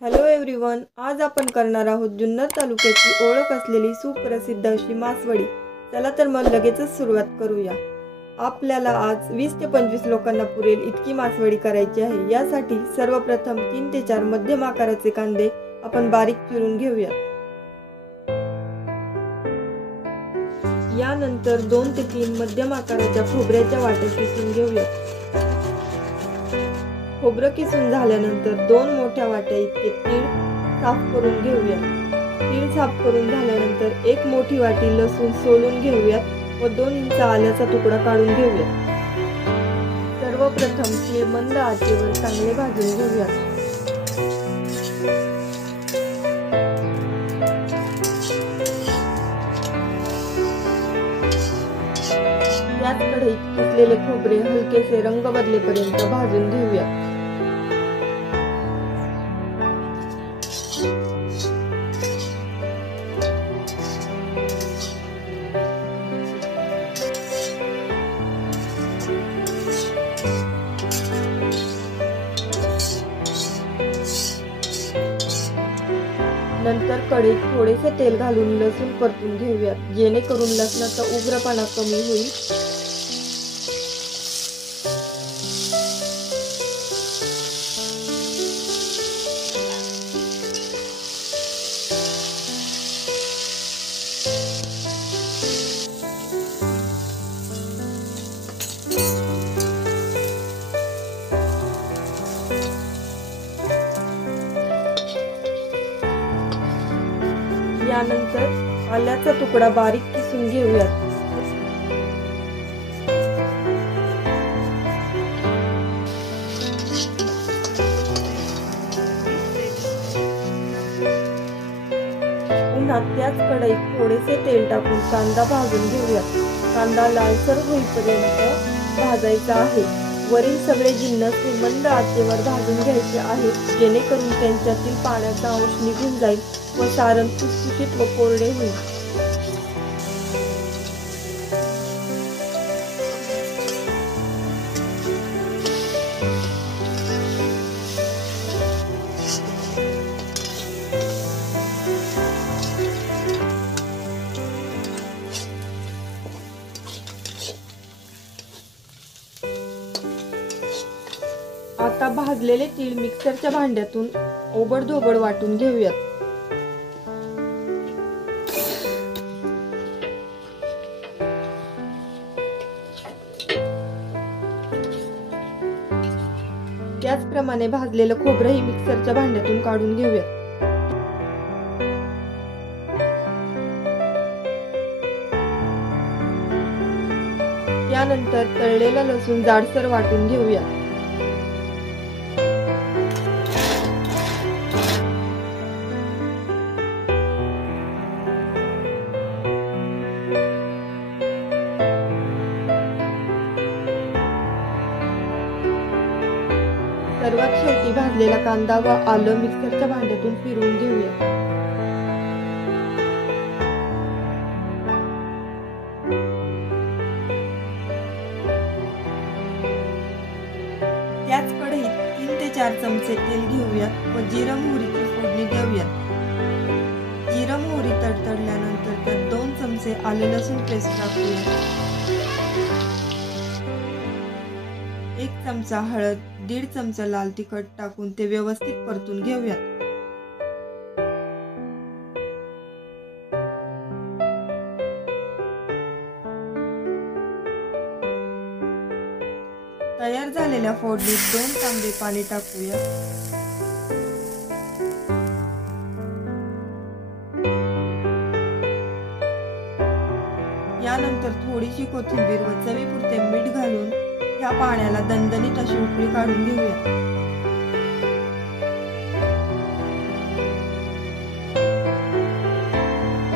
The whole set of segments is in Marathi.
हॅलो एव्हरीवन, आज आपण करणार आहोत जुन्नर तालुक्याची ओळख असलेली सुप्रसिद्ध अशी मासवडी। चला तर मग लगेचच सुरुवात करूया। आपल्याला आज 20 ते 25 लोकांना पुरेल इतकी मासवडी करायची आहे। यासाठी सर्वप्रथम 3 ते 4 मध्यम आकाराचे कांदे आपण बारीक चिरून घेऊया। यानंतर 2 ते 3 मध्यम आकाराच्या खोबऱ्याच्या वाट्या किसून घेऊया। खोबरं किसून झाल्यानंतर 2 मोठ्या वाट्या इतके तीळ साफ करून घेऊया। तीळ साफ करून झाल्यानंतर 1 मोठी वाटी लसूण सोलून घेऊयात व 2 इंच आल्याचा तुकडा काढून घेऊयात। सर्वप्रथम तीळ मंद आचेवर चांगले भाजून घेऊयात। याच कढईत किसलेले खोबरे हलकेसे रंग बदलेपर्यंत भाजून घेऊयात। नंतर कढईत थोडेसे तेल घालून लसूण परतून घेऊयात, जेणेकरून लसणाचा उग्रपणा कमी होईल। यानंतर आल्याचा तुकडा बारीक किसून घेऊयात। पुन्हा त्याच कढईत थोडेसे तेल टाकून कांदा भाजून घेऊयात। कांदा लालसर होईपर्यंत भाजायचा आहे। वरील सगळे जिन्नस हे मंद आचेवर भाजून घ्यायचे आहेत, जेणेकरून त्यांच्यातील पाण्याचा अंश निघून जाईल व सारण खुसखुशीत व कोरडे होईल। आता भाजलेले तीळ मिक्सरच्या भांड्यातून ओबडधोबड वाटून घेऊयात। त्याचप्रमाणे भाजलेलं खोबरंही मिक्सरच्या भांड्यातून काढून घेऊयात। त्यानंतर तळलेला लसूण जाडसर वाटून घेऊयात। सर्वात शेवटी भाजलेला कांदा व आलं मिक्सरच्या भांड्यातून फिरवून घेऊया। त्याच कढईत 3 ते 4 चमचे तेल घेऊयात व जिरा मोहरीची फोडणी देऊयात। जिरा मोहरी तडतडल्यानंतर त्यात 2 चमचे आले लसूण पेस्ट टाकूया। 1 चमचा हळद, 1.5 चमचा लाल तिखट टाकून ते व्यवस्थित परतून घेऊयात। तयार झालेल्या फोडणीत 2 तांबे पाणी टाकूया। यानंतर थोडीशी कोथिंबीर व चवीपुरते मीठ घालून या पाण्याला दणदणीत अशी उकळी काढून घेऊया।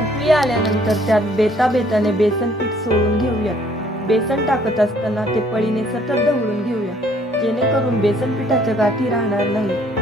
उकळी आल्यानंतर त्यात बेताने बेसन पीठ सोडून घेऊया। बेसन टाकत असताना ते पळीने सतत ढवळून घेऊया, जेणेकरून बेसन पिठाच्या गाठी राहणार नाही।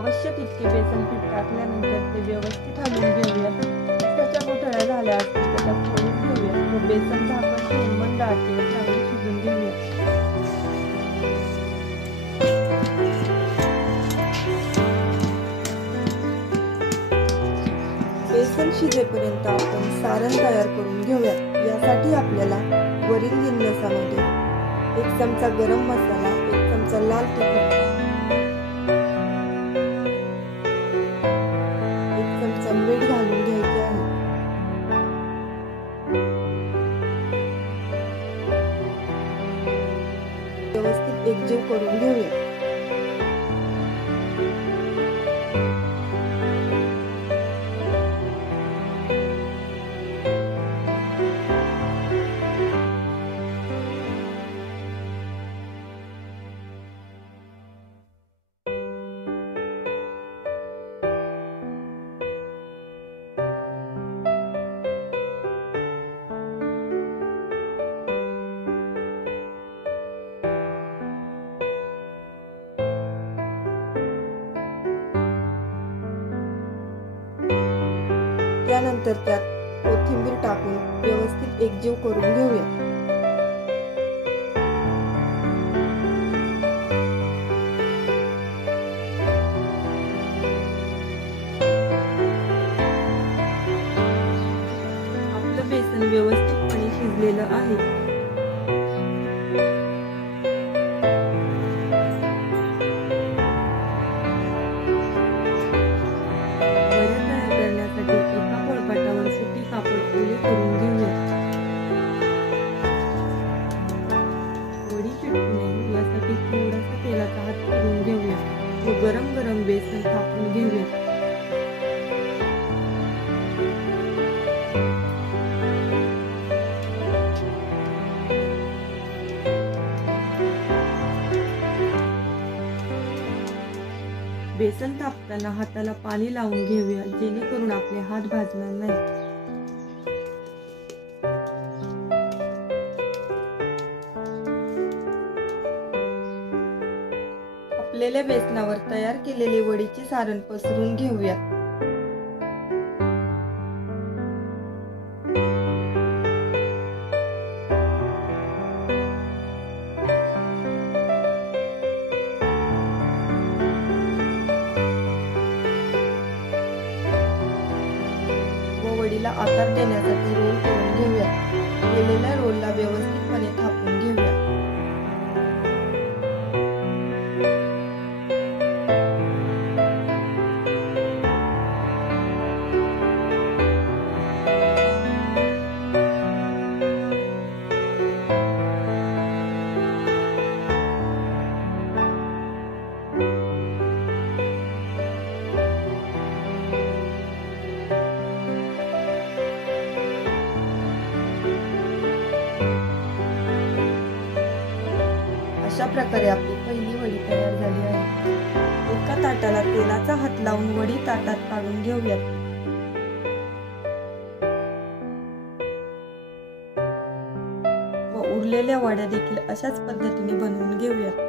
आवश्यक इतके बेसन पीठ टाकल्यानंतर ते व्यवस्थित हलवून घेऊयात. त्याच्या गुठळ्या झाल्या असतील तर त्या फोडून घेऊयात व बेसन झाकण ठेवून मंद आचेवर चांगले शिजून घेऊयात. बेसन शिजेपर्यंत आपण सारण तयार करून घेऊयात. यासाठी आपल्याला वरील जिन्नसामध्ये 1 चमचा गरम मसाला, 1 चमचा लाल तिखट, 1 चमचा मीठ घालून घ्यायचे आहे. व्यवस्थित एकजीव करून घेऊया. त्यानंतर त्यात कोथिंबीर टाकून व्यवस्थित एकजीव करून घेऊया. आपलं बेसन व्यवस्थितपणे शिजलेलं आहे. यासाठी थोडासा तेलाचा हात फिरवून घेऊया व गरम गरम बेसन थापून घेऊया. बेसन थापताना हाताला पाणी लावून घेऊया जेणेकरून आपले हात भाजणार नाही. आपलेल्या बेसनावर तयार केलेले वडीचे सारण पसरून घेऊयात. व वडीला आकार देण्यासाठी रोल करून घेऊयात. केलेल्या रोलला व्यवस्थितपणे थापून घेऊया. अशा प्रकारे आपली पहिली वडी तयार झाली आहे. एका ताटाला तेलाचा हात लावून वडी ताटात काढून घेऊयात. व उरलेल्या वड्या देखील अशाच पद्धतीने बनवून घेऊयात.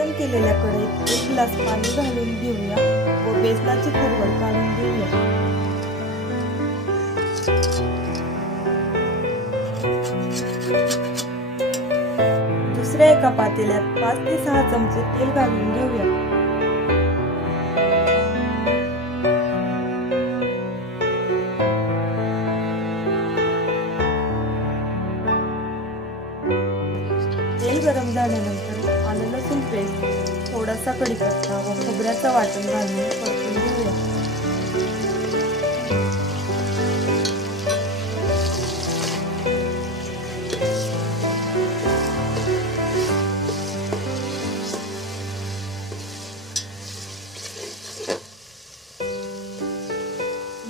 बेसन केलेल्या कढईत 1 ग्लास पाणी घालून घेऊया व बेसनाची खरवड काढून घेऊया। दुसऱ्या एका पातेल्यात 5 ते 6 चमचे तेल घालून घेऊया। तेल गरम झाल्यानंतर आलं लसूण पेस्ट, थोडासा कढीपत्ता व खोबऱ्याचं वाटण घालून परतून घेऊया।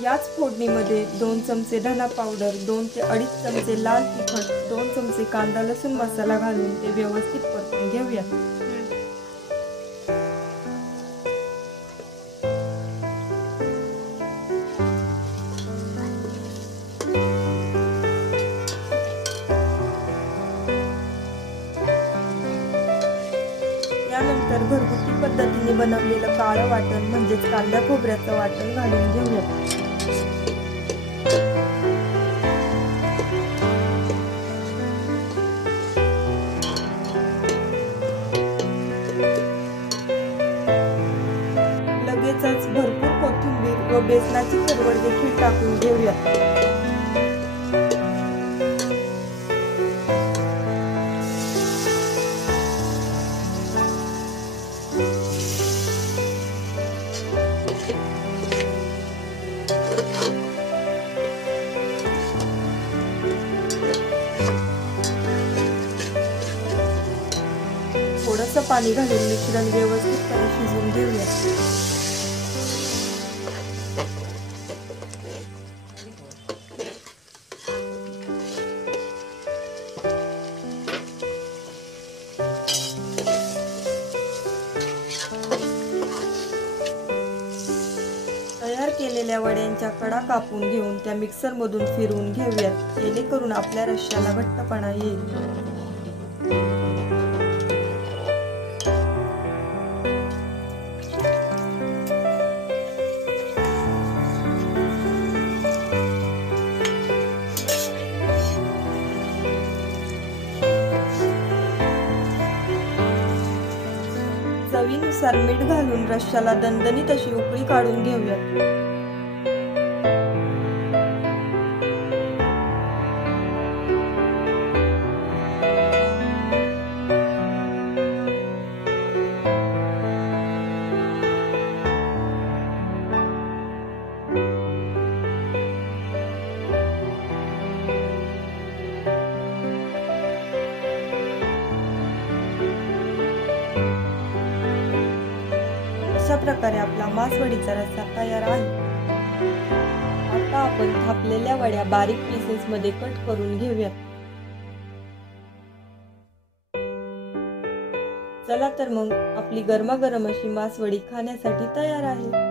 याच फोडणीमध्ये 2 चमचे धना पावडर, 2 ते 2.5 चमचे लाल तिखट, 2 चमचे कांदा लसूण मसाला घालून ते व्यवस्थित परतून घेऊया। यानंतर घरगुती पद्धतीने बनवलेलं काळं वाटण म्हणजेच कांदा खोबऱ्याचं वाटण घालून घेऊया। लगेचच भरपूर कोथिंबीर व बेसनाची खरवड देखील टाकून घेऊया। थोडंसं पाणी घालून मिश्रण व्यवस्थितपणे शिजवून घेऊया। तयार केलेल्या वड्यांच्या कडा कापून घेऊन त्या मिक्सरमधून फिरवून घेऊयात, जेणेकरून आपल्या रश्श्याला घट्टपणा येईल। चवीनुसार मीठ घालून रश्श्याला दणदणीत अशी उकळी काढून घेऊयात। अशा प्रकारे आपला मासवडीचा रस्सा तयार आहे। आता आपण थापलेल्या वड्या बारीक पीसेस मध्ये कट करून घेऊयात। चला तर मग आपली गरमागरम अशी मासवडी खाण्यासाठी तयार आहे।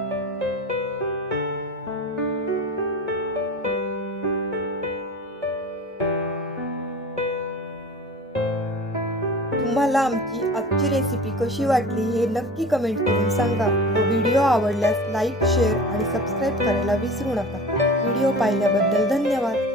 तुम्हाला आमची आजची रेसिपी कशी वाटली हे नक्की कमेंट करून सांगा व व्हिडिओ आवडल्यास लाईक, शेअर आणि सबस्क्राईब करायला विसरू नका। व्हिडिओ पाहिल्याबद्दल धन्यवाद।